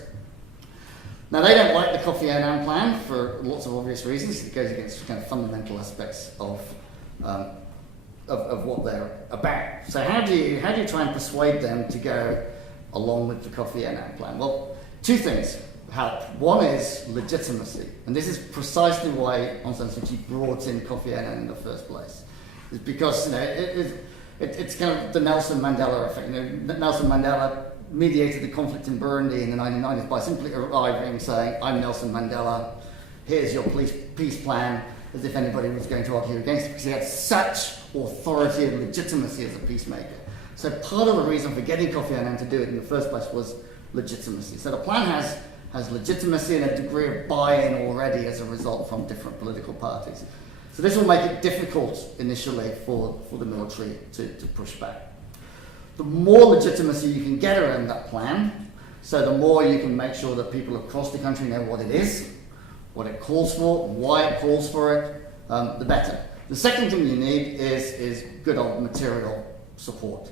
Now, they don't like the Kofi Annan plan for lots of obvious reasons. It goes against kind of fundamental aspects of what they're about. So how do you try and persuade them to go along with the Kofi Annan plan? Well, two things help. One is legitimacy, and this is precisely why Aung San Suu Kyi brought in Kofi Annan in the first place. It's because it's kind of the Nelson Mandela effect. Nelson Mandela mediated the conflict in Burundi in the 1990s by simply arriving and saying, "I'm Nelson Mandela, here's your peace plan," as if anybody was going to argue against it, because he had such authority and legitimacy as a peacemaker. So part of the reason for getting Kofi Annan to do it in the first place was legitimacy. So the plan has legitimacy and a degree of buy-in already as a result from different political parties. So this will make it difficult initially for the military to push back. The more legitimacy you can get around that plan, so the more you can make sure that people across the country know what it is, what it calls for, why it calls for it, the better. The second thing you need is good old material support.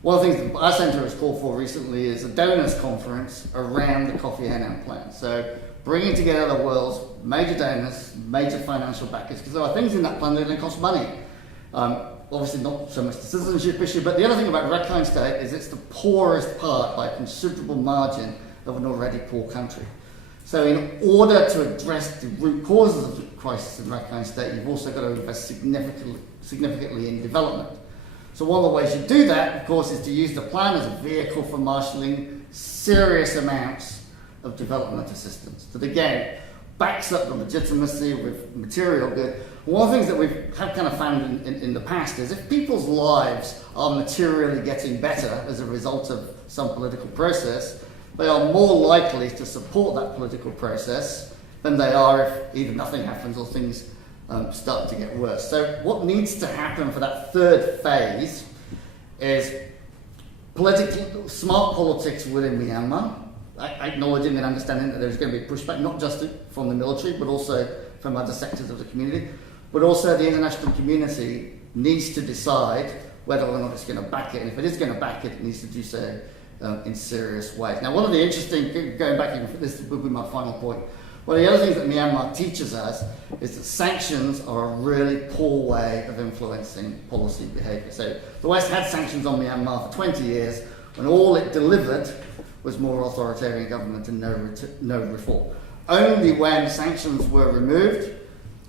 One of the things that our centre has called for recently is a donors conference around the Kofi Annan plan. So bringing together the world's major donors, major financial backers, because there are things in that plan that are going to cost money. Obviously not so much the citizenship issue, but the other thing about Rakhine State is it's the poorest part by a considerable margin of an already poor country. So in order to address the root causes of the crisis in Rakhine State, you've also got to invest significantly in development. So one of the ways you do that, of course, is to use the plan as a vehicle for marshalling serious amounts of development assistance that, again, backs up the legitimacy with material good. One of the things that we have kind of found in the past is if people's lives are materially getting better as a result of some political process, they are more likely to support that political process than they are if either nothing happens or things start to get worse. So what needs to happen for that third phase is smart politics within Myanmar, acknowledging and understanding that there's going to be pushback, not just from the military, but also from other sectors of the community. But also the international community needs to decide whether or not it's going to back it. And if it is going to back it, it needs to do so in serious ways. Now, one of the interesting, going back, this will be my final point, one of the other things that Myanmar teaches us is that sanctions are a really poor way of influencing policy behaviour. So the West had sanctions on Myanmar for 20 years, and all it delivered was more authoritarian government and no reform. Only when sanctions were removed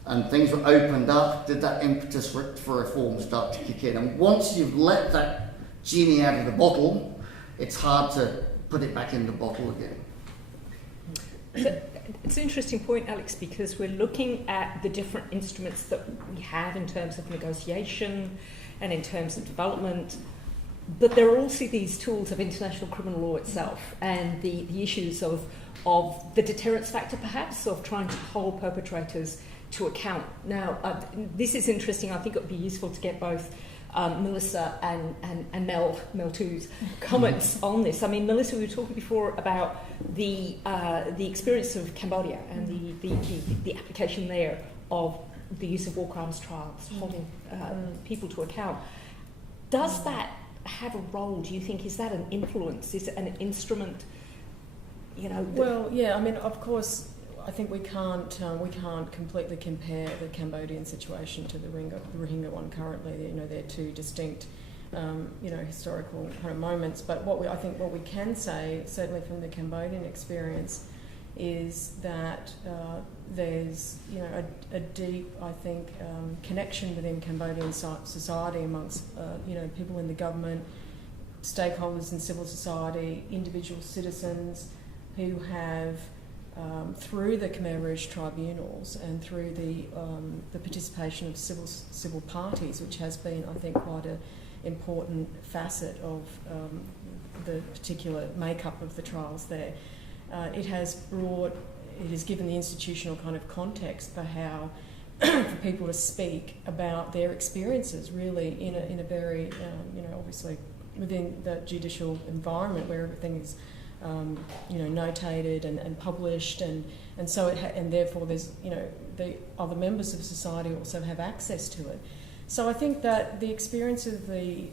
and things were opened up did that impetus for reform start to kick in. And once you've let that genie out of the bottle, it's hard to put it back in the bottle again. It's an interesting point, Alex, because we're looking at the different instruments that we have in terms of negotiation and in terms of development, but there are also these tools of international criminal law itself and the issues of the deterrence factor, perhaps, of trying to hold perpetrators to account. Now, this is interesting. I think it would be useful to get both Melissa and Mel too's comments on this. I mean, Melissa, we were talking before about the experience of Cambodia and the application there of the use of war crimes trials, holding people to account. Does that have a role, do you think? Is that an influence? Is it an instrument, you know? Well, yeah, I mean, of course, I think we can't completely compare the Cambodian situation to the Rohingya one currently. You know, they're two distinct, historical kind of moments. But I think what we can say, certainly from the Cambodian experience, is that there's a deep, I think, connection within Cambodian society amongst people in the government, stakeholders in civil society, individual citizens who have, through the Khmer Rouge tribunals and through the participation of civil parties, which has been, I think, quite an important facet of the particular makeup of the trials there. It has given the institutional kind of context for how for people to speak about their experiences, really in a very obviously within the judicial environment where everything is notated and published, and so and therefore there's the other members of society also have access to it. So I think that the experience of the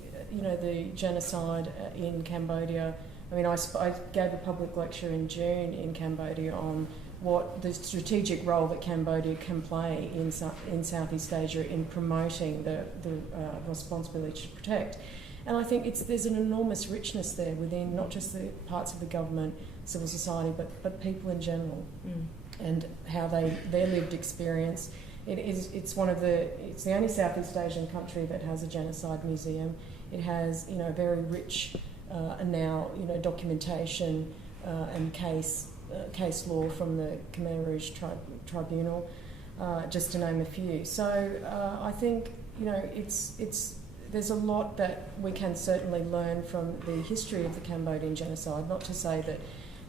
genocide in Cambodia. I mean, I gave a public lecture in June in Cambodia on what the strategic role that Cambodia can play in Southeast Asia in promoting the responsibility to protect. And I think there's an enormous richness there within not just the parts of the government, civil society, but people in general, and how their lived experience. It's the only Southeast Asian country that has a genocide museum. It has a very rich documentation and case law from the Khmer Rouge tribunal, just to name a few. So I think there's a lot that we can certainly learn from the history of the Cambodian genocide. Not to say that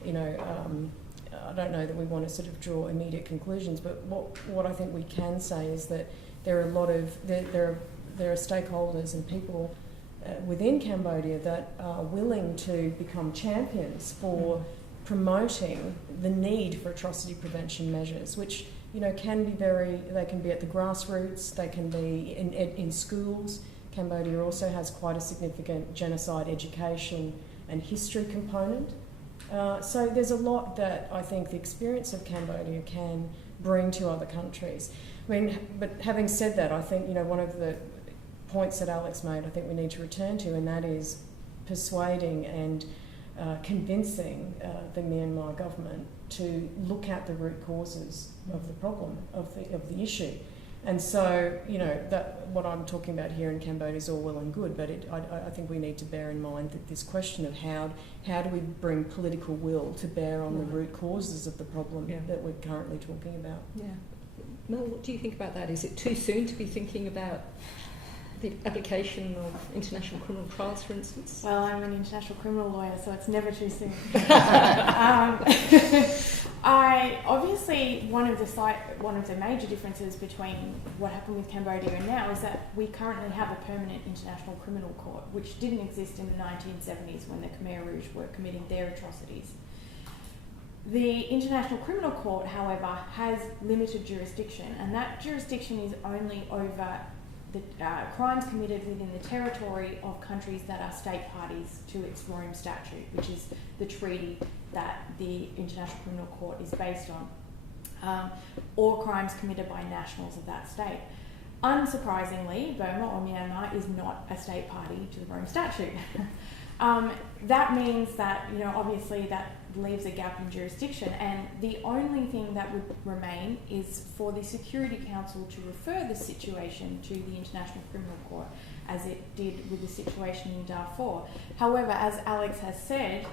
I don't know that we want to sort of draw immediate conclusions, but what I think we can say is that there are a lot of there are stakeholders and people within Cambodia that are willing to become champions for promoting the need for atrocity prevention measures, which can be they can be at the grassroots, they can be in schools. Cambodia also has quite a significant genocide education and history component. So there's a lot that I think the experience of Cambodia can bring to other countries. I mean, but having said that, I think one of the points that Alex made, I think we need to return to, and that is persuading and convincing the Myanmar government to look at the root causes of the problem, of the issue. And so, that what I'm talking about here in Cambodia is all well and good, but I think we need to bear in mind that this question of how do we bring political will to bear on the root causes of the problem that we're currently talking about. Yeah. Mel, what do you think about that? Is it too soon to be thinking about the application of international criminal trials, for instance? Well, I'm an international criminal lawyer, so it's never too soon. Obviously one of the major differences between what happened with Cambodia and now is that we currently have a permanent international criminal court, which didn't exist in the 1970s when the Khmer Rouge were committing their atrocities. The International Criminal Court, however, has limited jurisdiction, and that jurisdiction is only over the crimes committed within the territory of countries that are state parties to its Rome Statute, which is the treaty that the International Criminal Court is based on, or crimes committed by nationals of that state. Unsurprisingly, Burma or Myanmar is not a state party to the Rome Statute. That means that, obviously that leaves a gap in jurisdiction, and the only thing that would remain is for the Security Council to refer the situation to the International Criminal Court, as it did with the situation in Darfur. However, as Alex has said,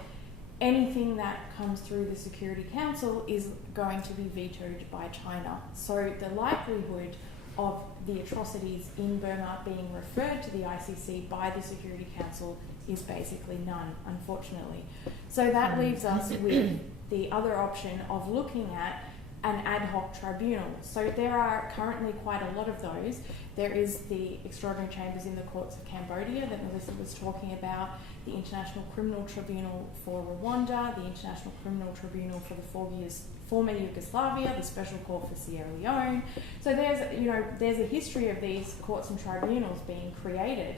anything that comes through the Security Council is going to be vetoed by China. So the likelihood of the atrocities in Burma being referred to the ICC by the Security Council is basically none, unfortunately. So that leaves us with the other option of looking at an ad hoc tribunal. So there are currently quite a lot of those. There is the extraordinary chambers in the courts of Cambodia that Melissa was talking about, the International Criminal Tribunal for Rwanda, the International Criminal Tribunal for the former Yugoslavia, the Special Court for Sierra Leone. So there's a history of these courts and tribunals being created.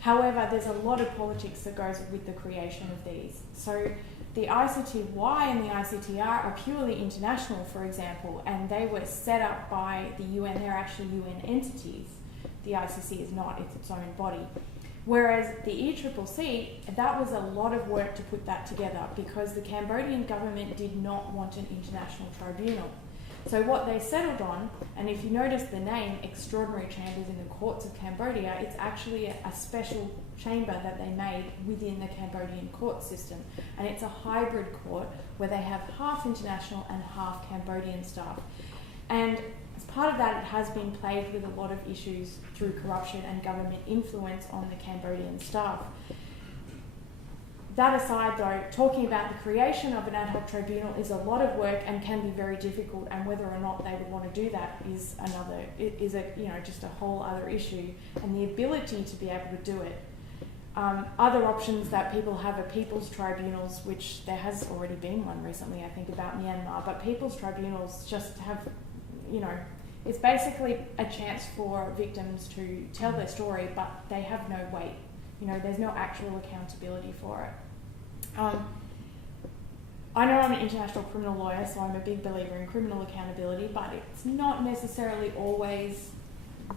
However, there's a lot of politics that goes with the creation of these. So the ICTY and the ICTR are purely international, for example, and they were set up by the UN. They're actually UN entities. The ICC is not, it's its own body. Whereas the ECCC, that was a lot of work to put that together because the Cambodian government did not want an international tribunal. So what they settled on, and if you notice the name, Extraordinary Chambers in the Courts of Cambodia, it's actually a special chamber that they made within the Cambodian court system. And it's a hybrid court where they have half international and half Cambodian staff. And as part of that, it has been plagued with a lot of issues through corruption and government influence on the Cambodian staff. That aside though, talking about the creation of an ad hoc tribunal is a lot of work and can be very difficult, and whether or not they would want to do that is just a whole other issue, and the ability to be able to do it. Other options that people have are people's tribunals, which there has already been one recently, I think, about Myanmar, but people's tribunals just have, it's basically a chance for victims to tell their story, but they have no weight. There's no actual accountability for it. I know I'm an international criminal lawyer, so I'm a big believer in criminal accountability, but it's not necessarily always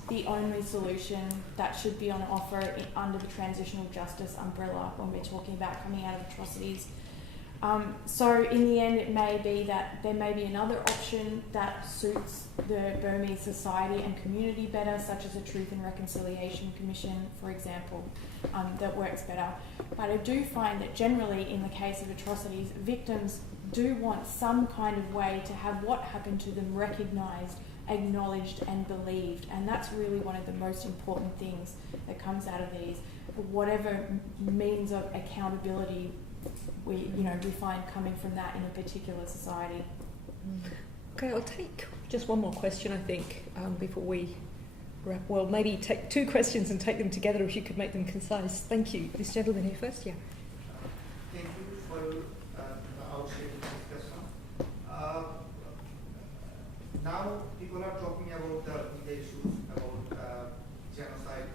the only solution that should be on offer under the transitional justice umbrella when we're talking about coming out of atrocities. So in the end, it may be that there may be another option that suits the Burmese society and community better, such as a Truth and Reconciliation Commission, for example, that works better. But I do find that generally in the case of atrocities, victims do want some kind of way to have what happened to them recognised, acknowledged and believed, and that's really one of the most important things that comes out of these. Whatever means of accountability we find coming from that in a particular society. Okay, I'll take just one more question, I think, before we wrap. Well, maybe take two questions and take them together if you could make them concise. Thank you. This gentleman here first, yeah. Thank you for the outstanding discussion. Now people are talking about the issues about genocide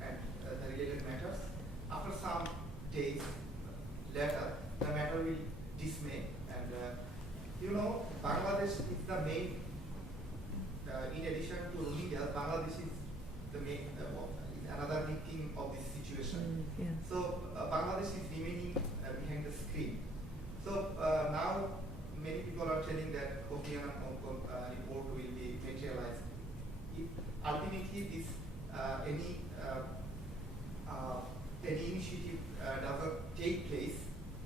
and the related matters. After some days later, the matter will dismay, and Bangladesh is the main. In addition to Rohingya, Bangladesh is the main, another victim of this situation. Yeah. So Bangladesh is remaining behind the screen. So now many people are telling that Kofi Annan report will be materialized. If ultimately this any initiative doesn't take place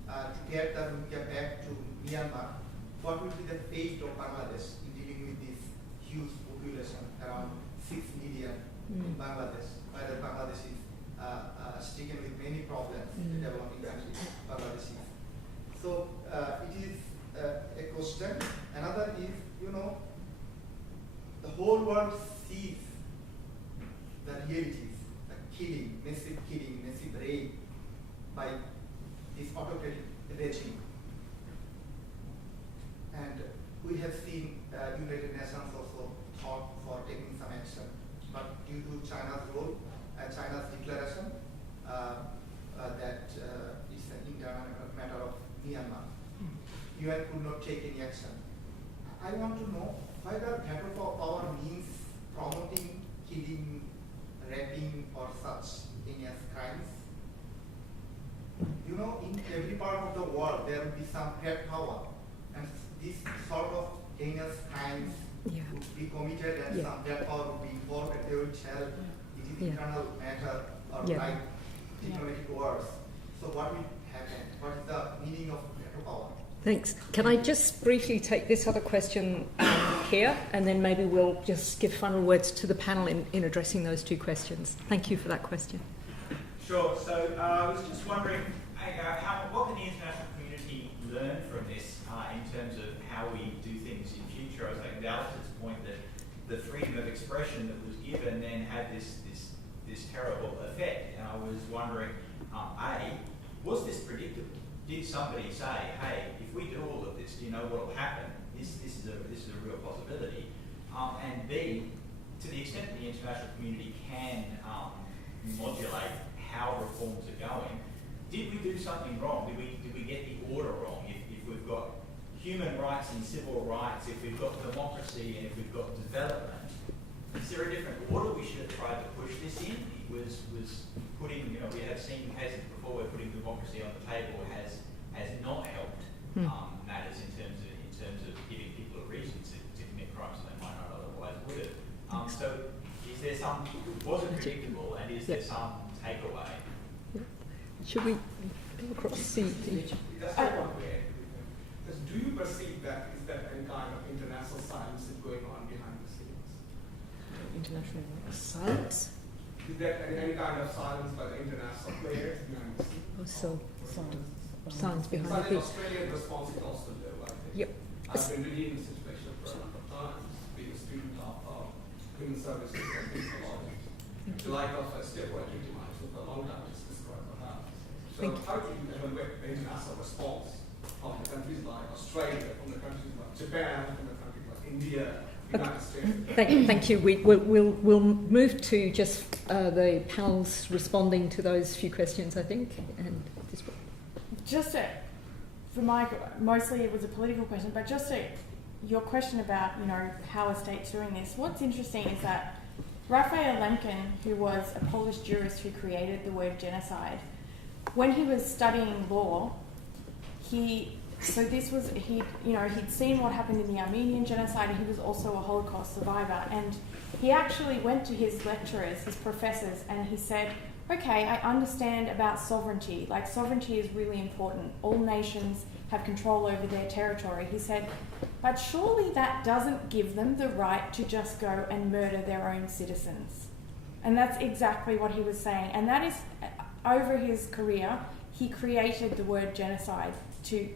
to get the Rohingya back to Myanmar, what will be the fate of Bangladesh in dealing with this huge population, around 6 million in Bangladesh, whether Bangladesh is stricken with many problems in the developing countries, Bangladesh is. So it is a question. Another is, the whole world sees the realities, the killing, massive rape by this autocratic regime. And we have seen United Nations also thought for taking some action, but due to China's role and China's declaration that it's an internal matter of Myanmar, UN could not take any action. I want to know whether veto power means promoting killing, raping, or such heinous crimes. In every part of the world there will be some great power, and this sort of heinous crimes would be committed, and some great power would be involved, and they will tell it is internal matter, or like diplomatic words. So what will happen? What is the meaning of veto power? Thanks. Can I just briefly take this other question here, and then maybe we'll just give final words to the panel in addressing those two questions. Thank you for that question. Sure. So I was just wondering, what can the international community learn from this in terms of how we do things in future? I this terrible effect. And I was wondering, A, was this predictable? Did somebody say, hey, if we do all of this, do you know what will happen? This is a real possibility. And B, to the extent that the international community can modulate how reforms are going, did we do something wrong? Did we get the order wrong? If we've got human rights and civil rights, if we've got democracy and if we've got development, is there a different order we should have tried to push this in? It was putting, we have seen cases before where putting democracy on the table has not helped matters in terms of giving people a reason to commit crimes they might not otherwise would have. So is there was it predictable, and is there some takeaway? Should we go across the... That's one way. Do you perceive that is that any kind of international science is going on behind the scenes? International science? Is there any kind of science by the international players behind the scenes? Also, science behind the the scenes. Australian response is also low, I think. Yep. I've been reading the situation for a number of times, being a student of human services and things about it. The like of a steroid treatment for a long time is described perhaps. So how do you evaluate the international response from the countries like Australia, from the countries like Japan, from the countries like India, United States? Thank you. We'll move to just the panels responding to those few questions, I think. And mostly it was a political question, but your question about, how a state's doing this. What's interesting is that Raphael Lemkin, who was a Polish jurist who created the word genocide, when he was studying law, he'd seen what happened in the Armenian genocide, and he was also a Holocaust survivor. And he actually went to his lecturers, his professors, and he said, okay, I understand about sovereignty. Like, sovereignty is really important. All nations have control over their territory. He said, but surely that doesn't give them the right to just go and murder their own citizens. And that's exactly what he was saying. And that is, over his career, he created the word genocide to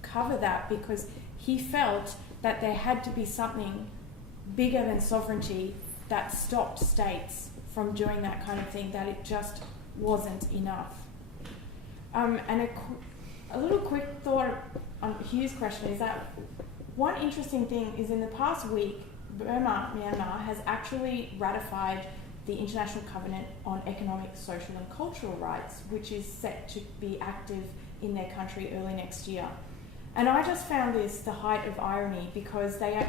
cover that, because he felt that there had to be something bigger than sovereignty that stopped states from doing that kind of thing, that it just wasn't enough. And a little quick thought on Hugh's question is that one interesting thing is, in the past week, Myanmar has actually ratified the International Covenant on Economic, Social and Cultural Rights, which is set to be active in their country early next year. And I just found this the height of irony, because they are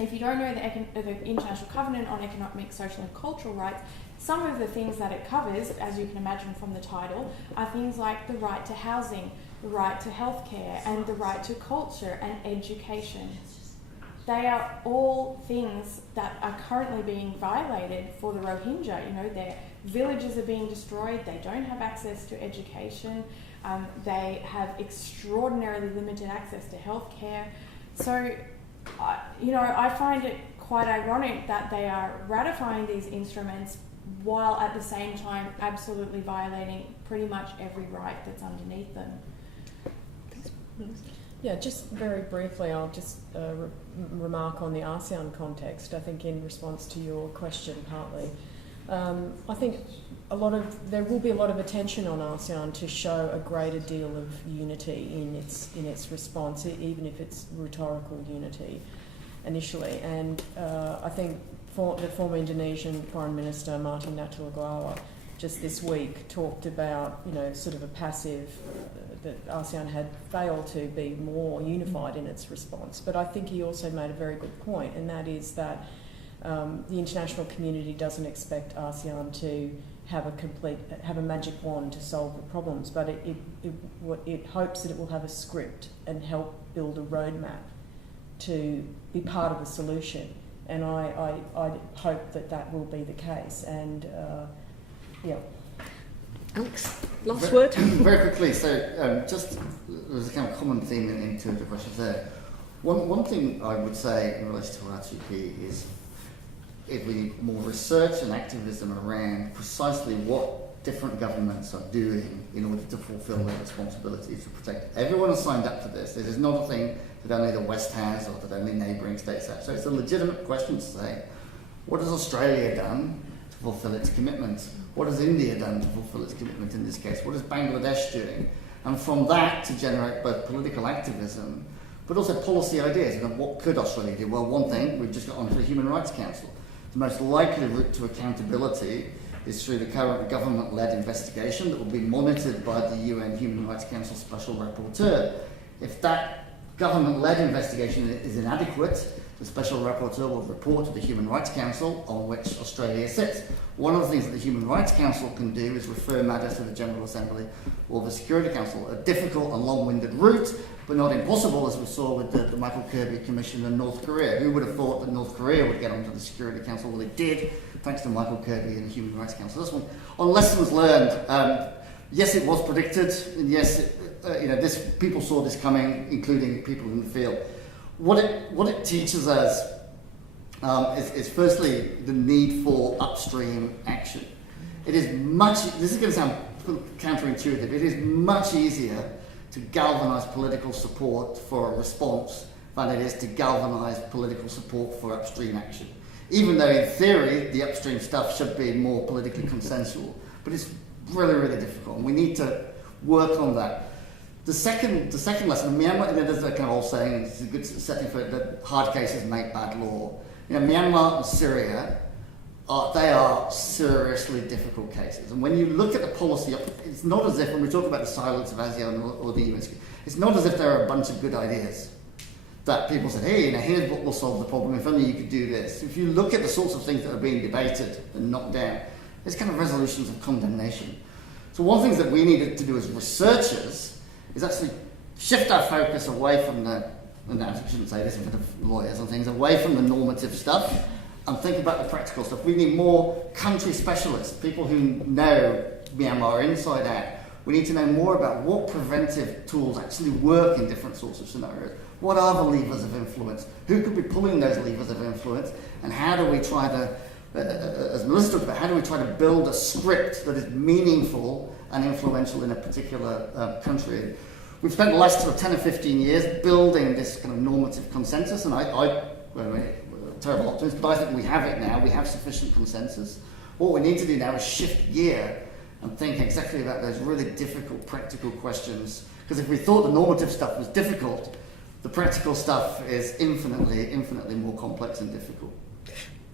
if you don't know the International Covenant on Economic, Social and Cultural Rights, some of the things that it covers, as you can imagine from the title, are things like the right to housing, the right to healthcare, and the right to culture and education. They are all things that are currently being violated for the Rohingya. Their villages are being destroyed, they don't have access to education, they have extraordinarily limited access to healthcare. So, I find it quite ironic that they are ratifying these instruments while at the same time absolutely violating pretty much every right that's underneath them. Yeah, just very briefly, I'll just remark on the ASEAN context, I think in response to your question partly. I think there will be a lot of attention on ASEAN to show a greater deal of unity in its response, even if it's rhetorical unity initially. And I think the former Indonesian Foreign Minister Martin Natalegawa just this week talked about, sort of a passive, that ASEAN had failed to be more unified in its response. But I think he also made a very good point, and that is that the international community doesn't expect ASEAN to have a magic wand to solve the problems, but it hopes that it will have a script and help build a roadmap to be part of the solution. And I hope that will be the case. And Alex, last word. Very quickly, so just there's a kind of common theme in two of the questions there. One thing I would say in relation to RTP is if we need more research and activism around precisely what different governments are doing in order to fulfil their responsibilities to protect. Everyone has signed up to this. This is not a thing that only the West has or that only neighbouring states have. So it's a legitimate question to say, what has Australia done to fulfill its commitments? What has India done to fulfill its commitment in this case? What is Bangladesh doing? And from that to generate both political activism, but also policy ideas. What could Australia do? Well, one thing, we've just got onto the Human Rights Council. The most likely route to accountability is through the current government-led investigation that will be monitored by the UN Human Rights Council Special Rapporteur. If that government-led investigation is inadequate, the Special Rapporteur will report to the Human Rights Council, on which Australia sits. One of the things that the Human Rights Council can do is refer matters to the General Assembly or the Security Council. A difficult and long-winded route, but not impossible, as we saw with the Michael Kirby Commission in North Korea. Who would have thought that North Korea would get onto the Security Council? Well, it did, thanks to Michael Kirby and the Human Rights Council. This one, on lessons learned, yes, it was predicted, and yes, people saw this coming, including people in the field. What it teaches us is firstly the need for upstream action. It is this is going to sound counterintuitive, it is much easier to galvanise political support for a response than it is to galvanise political support for upstream action. Even though in theory the upstream stuff should be more politically consensual. But it's really, really difficult, and we need to work on that. The second lesson, Myanmar, there's a kind of old saying, it's a good setting for it, that hard cases make bad law. Myanmar and Syria, they are seriously difficult cases. And when you look at the policy, it's not as if, when we talk about the silence of ASEAN or the UN, it's not as if there are a bunch of good ideas that people said, hey, here's what will solve the problem, if only you could do this. If you look at the sorts of things that are being debated and knocked down, there's kind of resolutions of condemnation. So one of the things that we needed to do as researchers is actually shift our focus away from I shouldn't say this in front of lawyers and things, away from the normative stuff and think about the practical stuff. We need more country specialists, people who know Myanmar inside out. We need to know more about what preventive tools actually work in different sorts of scenarios. What are the levers of influence? Who could be pulling those levers of influence? And how do we try to, as Melissa talked about, how do we try to build a script that is meaningful and influential in a particular country? We've spent the last sort of 10 or 15 years building this kind of normative consensus, and terrible optimist, but I think we have it now. We have sufficient consensus. What we need to do now is shift gear and think exactly about those really difficult practical questions. Because if we thought the normative stuff was difficult, the practical stuff is infinitely more complex and difficult.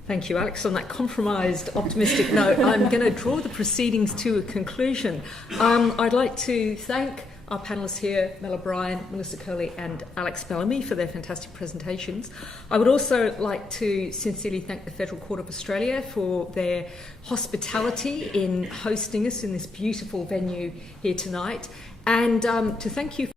Thank you, Alex. On that compromised, optimistic note, I'm going to draw the proceedings to a conclusion. I'd like to thank our panellists here, Mel O'Brien, Melissa Curley and Alex Bellamy, for their fantastic presentations. I would also like to sincerely thank the Federal Court of Australia for their hospitality in hosting us in this beautiful venue here tonight, and to thank you